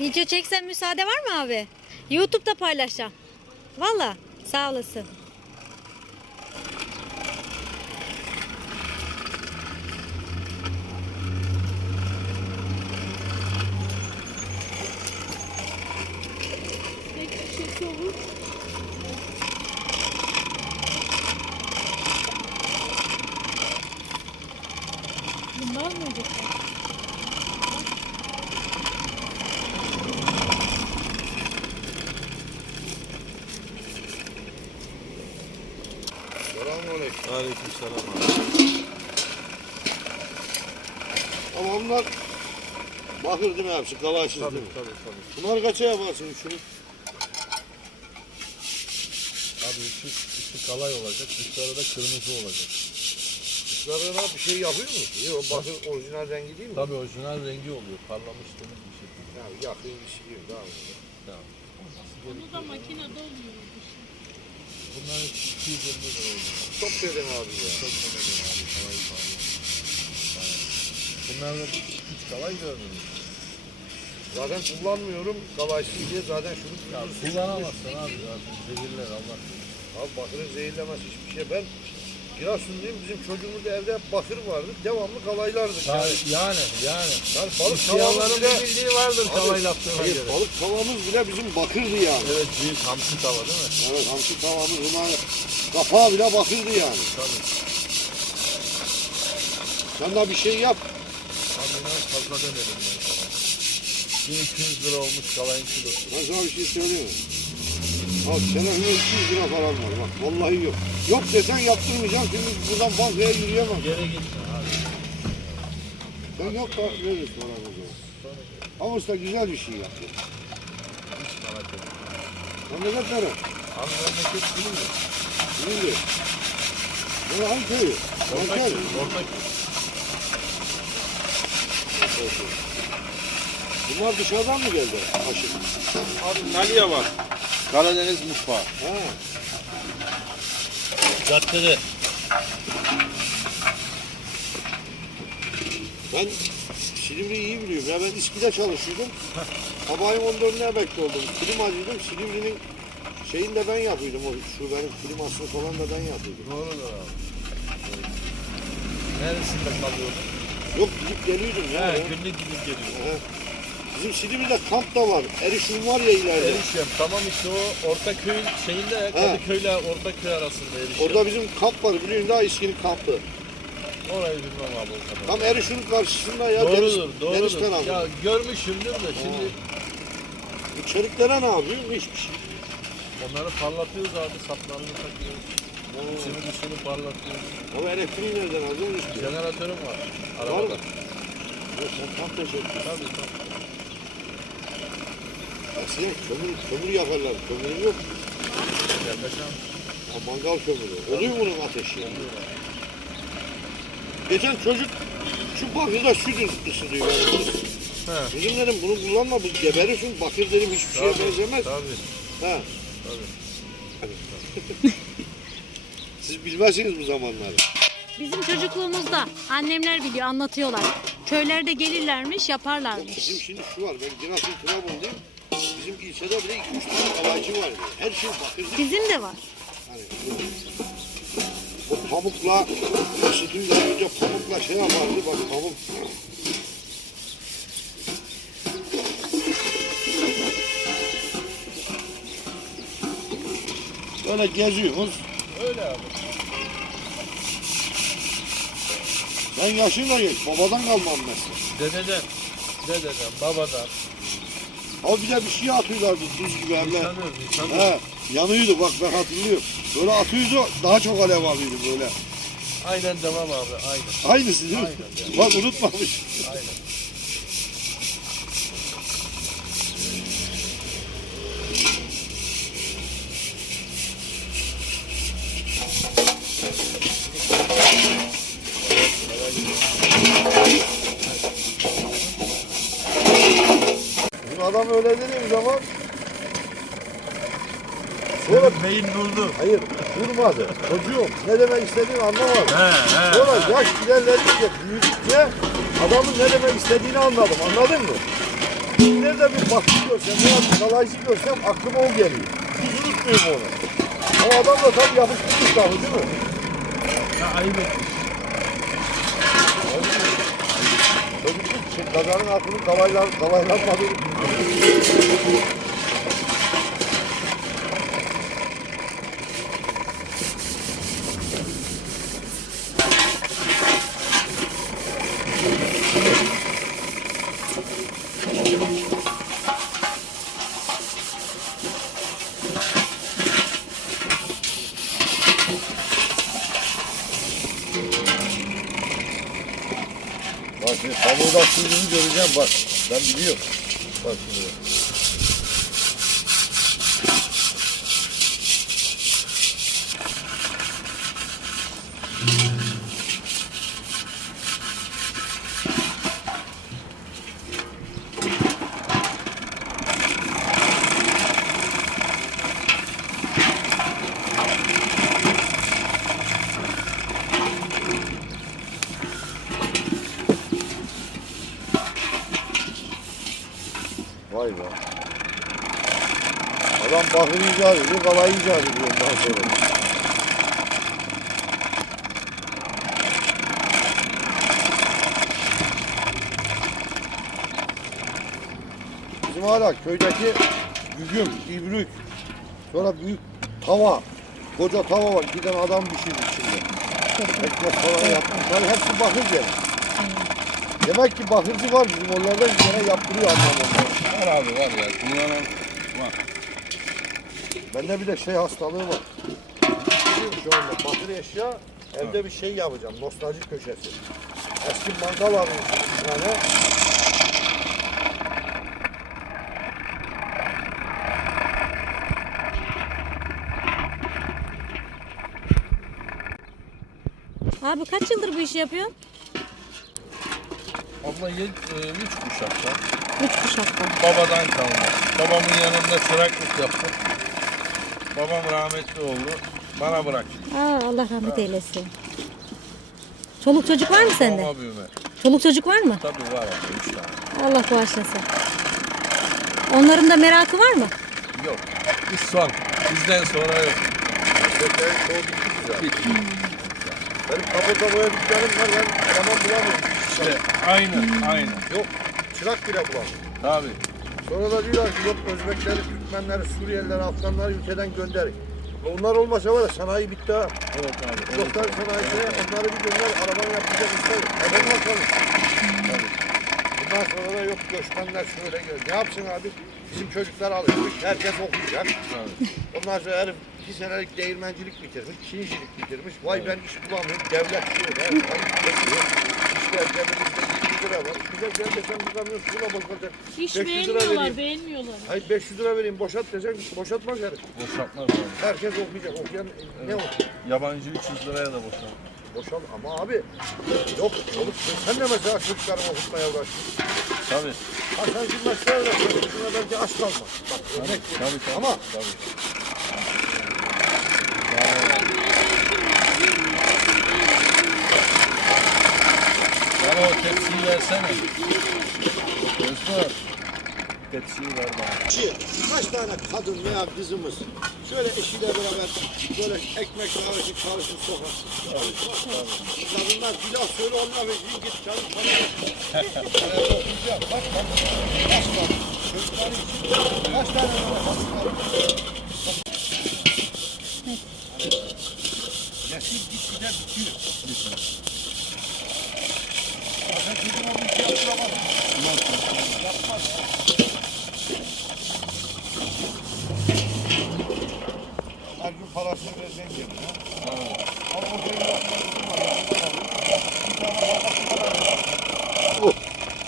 Video çeksen müsaade var mı abi? YouTube'da paylaşacağım. Valla sağ olasın. Bunlar mı Aleykümselam Ama onlar bakır değil mi hepsi? Kalaşız Tabii değil mi? tabii tabii. Bunlar kaça yaparsın şunu? Abi içi, içi kalay olacak, dışarıda kırmızı olacak. Dışlarına bir şey yapıyor mu? Yok bakır orijinal rengi değil mi? Tabii orijinal rengi oluyor. Parlamış temiz bir şey. Yani yakın bir şey değil. Daha? Tamam. Bunu da makinede oluyor. Bunlar 250 lira oldu. Çok dedim abi ya. Çok önemli abi. Kalay pahalı. Yani Bunlarda hiç kalay görmedim. Zaten kullanmıyorum. Kalaysız diye zaten şunu Ya kullanamazsın abi zaten. Zehirler Allah. Abi bakırın zehirlemez hiçbir şey. Ben Giresunluyum. Bizim çocuğumuzda evde hep bakır vardı. Devamlı kalaylardık. Ya, Yani, yani, yani. yani balık tavamız bile... bildiği vardır kalay yaptığına göre. balık tavamız bile bizim bakırdı yani. Evet büyük hamsi tava değil mi? Evet hamsi tavamız bunlar kapağı bile bakırdı yani. Tabii. Sen de bir şey yap. Abi inan fazla demedim ben sana. 1200 lira olmuş kalayın kilosu. Ben sana bir şey söyleyeyim mi? Al senefine 200 lira falan var bak vallahi yok. Yok desen yaptırmayacağım şimdi buradan bankaya yürüyemem. Gitme abi. Sen yok da veririz sonra o zaman. Ama usta güzel bir şey yaptı. hiç merak etme. Memleket nere? Abi memleket değil mi? Şimdi. Bana hangi köyü? Ortak, Ortak. ortak. Bunlar dışarıdan mı geldi? Aşık. Abi Nalia var. Karadeniz mutfağı. Ha. Caddede. Ben Silivri'yi iyi biliyorum. Ya ben İSKİ'de çalışıyordum. Babayım 14'üne emekli oldum. Klimacıydım. Silivri'nin şeyini de ben yapıyordum. O şu benim klimasını falan da ben yapıyordum. Doğrudur abi. Neresinde kalıyordun? Yok gidip geliyordum ya. He, ya. günlük gidip geliyorsun. He. Bizim Silivri'de kamp da var. Erişim var ya ileride. Erişem tamam işte o Ortaköy'ün şeyinde Kadıköy'le Ortaköy arasında Erişem. Orada bizim kamp var biliyorsun daha İSKİ'nin kampı. Orayı bilmem abi o kadar. Tam Erişim'in karşısında ya. doğrudur, deniz, doğrudur. Deniz tarafı. ya görmüşümdür de şimdi Bu çeliklere ne yapıyor? Hiçbir şey. onları parlatıyoruz abi saplarını takıyoruz. İçini dışını parlatıyoruz. Ama elektriği nereden alacağız işte? Jeneratörüm var. Var Arabada. mı? Yok sen kamp da çektin. Tabii tabii. Aslında kömür, kömür yakarlar. Kömürün yok. Yakacağım. Ha, mangal kömürü. Oluyor mu bunun ateşi? Geçen çocuk şu bakırda süt ısıtıyor. Yani. He. Bizim dedim bunu kullanma bu geberirsin. Bakır dedim hiçbir şeye Tabii, benzemez. Tabii. Ha. Tabii. Siz bilmezsiniz bu zamanları. Bizim çocukluğumuzda annemler biliyor anlatıyorlar. Köylerde gelirlermiş yaparlarmış. bizim şimdi şu var. Ben Giresun Trabzon'dayım. Bizim ilçede bile 2-3 tane alaycı var. Her şey bakır. Bizim de var. Hani o pamukla ısıtıyorlar önce pamukla şey yapardı bak pamuk. Böyle geziyoruz. Öyle abi. Ben yaşımla geç. Babadan kalmam mesela. Dededen, dededen, babadan. Abi bir de bir şey atıyorlardı tuz gibi tanıyoruz. He, yanıyordu bak ben hatırlıyorum. Böyle atıyordu daha çok alev alıyordu böyle. Aynen devam abi, aynen. Aynısı değil mi? Aynen. Bak unutmamış. Aynen. Bizim adam öyle dediğim zaman sonra beyin durdu. Hayır durmadı. Çocuğum ne demek istediğini anlamadım. He, he. Sonra yaş ilerledikçe büyüdükçe adamın ne demek istediğini anladım. Anladın mı? Nerede bir balık görsem veya bir kalaycı görsem aklıma o geliyor. Hiç unutmuyorum onu. Ama adam da tam yapıştırmış dalı değil mi? Ya ayıp etmiş. Çocuk şey, kazanın altının kalaylan, kalaylanmadığını bilmiyor. Bak şimdi tavuğu da suyunu göreceğim bak. Ben biliyorum. Bak şimdi. Vay be. Adam bakır icat ediyor, kalay icat ediyor ondan sonra. Bizim hala köydeki gügüm, ibrük, sonra büyük tava, koca tava var. Tane adam pişirdi içinde. Ekmek falan yapmışlar. Hepsi bakır gene. Demek ki bakırcı var bizim oralarda gene yaptırıyor anlamında. Var abi var ya. Kullanan var. Bende bir de şey hastalığı var. Şu anda bakır eşya evde bir şey yapacağım. Nostalji köşesi. Eski mangal almışım bir tane. Abi kaç yıldır bu işi yapıyorsun? Abla yedi, e, üç kuşakta. Üç kuşaktan. Babadan kalma. Babamın yanında çıraklık yaptım. Babam rahmetli oldu. Bana bırak. Aa, Allah rahmet eylesin. Çoluk çocuk var mı sende? Baba büyüme. Çoluk çocuk var mı? Tabii var abi. Üç tane. Allah bağışlasın. Onların da merakı var mı? Yok. Biz son. Bizden sonra yok. Bitti güzel. Bitti. Benim kaporta boya dükkanım var ben eleman bulamıyorum. İşte aynı. Aynı. Yok çırak bile bulamıyorum. Tabii. Sonra da diyorlar ki yok Özbekleri, Türkmenleri, Suriyelileri, Afganları ülkeden gönderin. Onlar olmasa var ya sanayi bitti ha. Evet abi. Yoksa sanayisine onları bir gönder arabanı yapacak ister. Adamlar kalır. Bundan sonra da yok göçmenler şöyle gör. Ne yapsın abi? Bizim çocuklar alışmış. Herkes okuyacak. Tabii. Ondan sonra herif iki senelik değirmencilik bitirmiş, çincilik bitirmiş. Vay ben iş bulamıyorum, devlet şöyle, yapıyor. İşte cebimizde 20 lira var. Bize gel desem bir kamyon suyla boşaltacak. Hiç 500 lira beğenmiyorlar, vereyim. beğenmiyorlar. Hayır 500 lira vereyim boşalt desen boşaltmaz herif. Boşaltmaz abi. Herkes okuyacak. Okuyan ne okuyor? Yabancı 300 liraya da boşalt. Boşal ama abi yok çoluk sen de mesela çocuklarını okutmaya uğraştın. Tabii. Ha sen şu mesleğe uğraştın. Çocuğuna belki aç kalmaz. Bak örnek Tabii tabii. Ama- Tabii. Bana o tepsiyi versene. Özgür. Tepsiyi ver bana. Kaç tane kadın veya kızımız şöyle eşiyle beraber böyle ekmek daveti çalışıp sokarsın. Kadınlar bir laf söyle onlar ve git çalış bana. Yani okuyacağım. Bak bak. Kaç tane. Çocuklar için kaç tane böyle kadın var. Nesil gitgide bitiyor. Sen çocuğuna bir şey yaptıramazsın. Yapmaz. Her gün parasını vereceksin diye. Ama o şeyi yapmazsın. Bir tane babası para verir.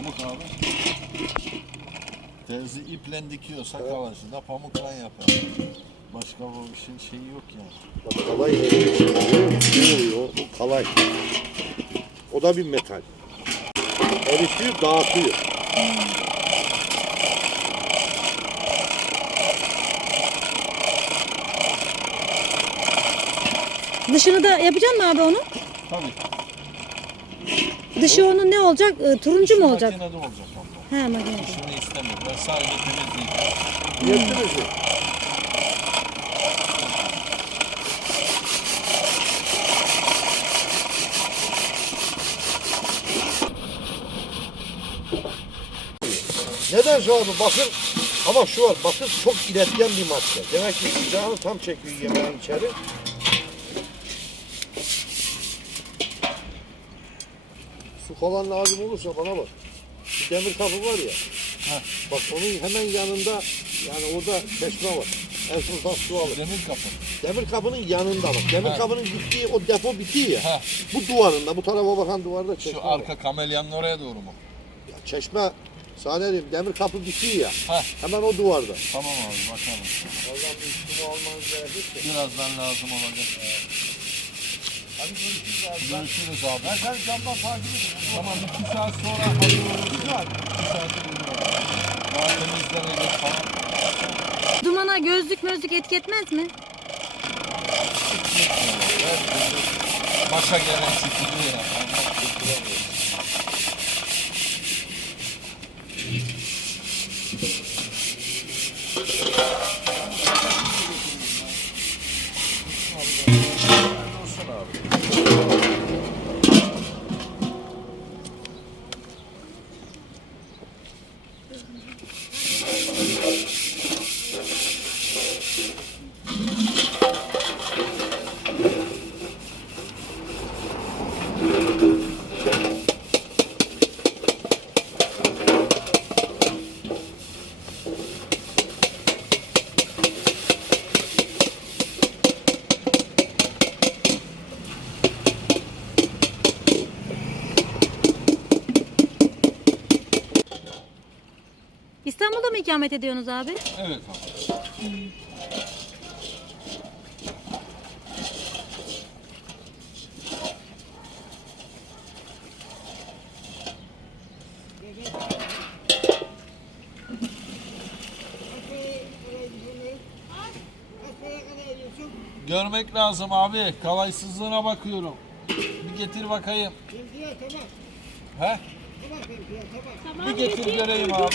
Pamuk abi. Terzi iple dikiyorsa kavasında pamukla yapar. Başka bu işin şeyi yok yani. Bak kalay? Ne oluyor? Bu kalay. O da bir metal. Eritiyor, dağıtıyor. Dışını da yapacaksın mı abi onu? Tabii. Dışı onun ne olacak? Ee, turuncu mu olacak? Makinede olacak abla. He makinede. Şimdi istemiyorum. Ben sadece temizleyeyim. Mi? Neden abi bakın ama şu var bakın çok iletken bir madde. Demek ki sıcağını tam çekiyor yemeğin içeri. Su falan lazım olursa bana bak. Bir demir kapı var ya. Heh. Bak onun hemen yanında yani orada çeşme var. En son tam su alır. Demir kapı. Demir kapının yanında bak. Demir Ha. kapının gittiği o depo bitiyor ya. Ha, Bu duvarında, bu tarafa bakan duvarda çeşme şu var. arka kamelyanın oraya doğru mu? Ya çeşme, sana diyeyim demir kapı bitiyor ya. Ha, Hemen o duvarda. tamam abi bakalım. Oradan bir üstümü almanız gerekirse. Birazdan lazım olacak. Görüşürüz abi. Ben seni camdan takip edeyim. Tamam iki saat sonra hazır. İki saat. İki. Daha temizlenecek falan. Dumana gözlük mözlük etki etmez mi? Başa gelen sıkıntı ya. Olsun abi. İkamet ediyorsunuz abi? Evet abi. Görmek lazım abi. Kalaysızlığına bakıyorum. Bir getir bakayım. He? Tamam, Bir getir göreyim abi.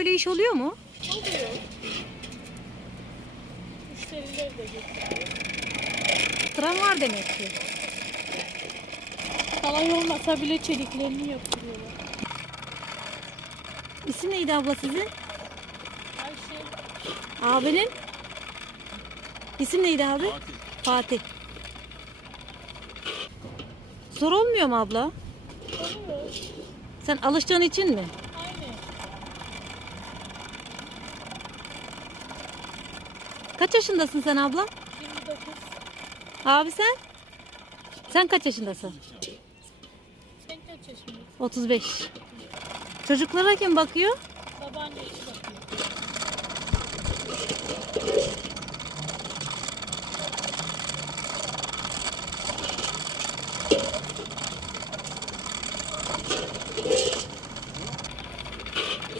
Böyle iş oluyor mu? Oluyor. Müşteriler de getiriyor. Sıram var demek ki. Kalay olmasa bile çeliklerini yaptırıyorlar. İsim neydi abla sizin? Ayşe Abinin? İsim neydi abi? Fatih. Zor olmuyor mu abla? oluyor. Sen alıştığın için mi? Kaç yaşındasın sen abla? 29. Abi sen? Sen kaç yaşındasın? Sen kaç yaşındasın? 35. Çocuklara kim bakıyor? Babaannesi bakıyor.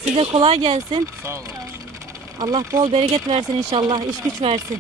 Size kolay gelsin. Sağ olun. Allah bol bereket versin inşallah. İş güç versin.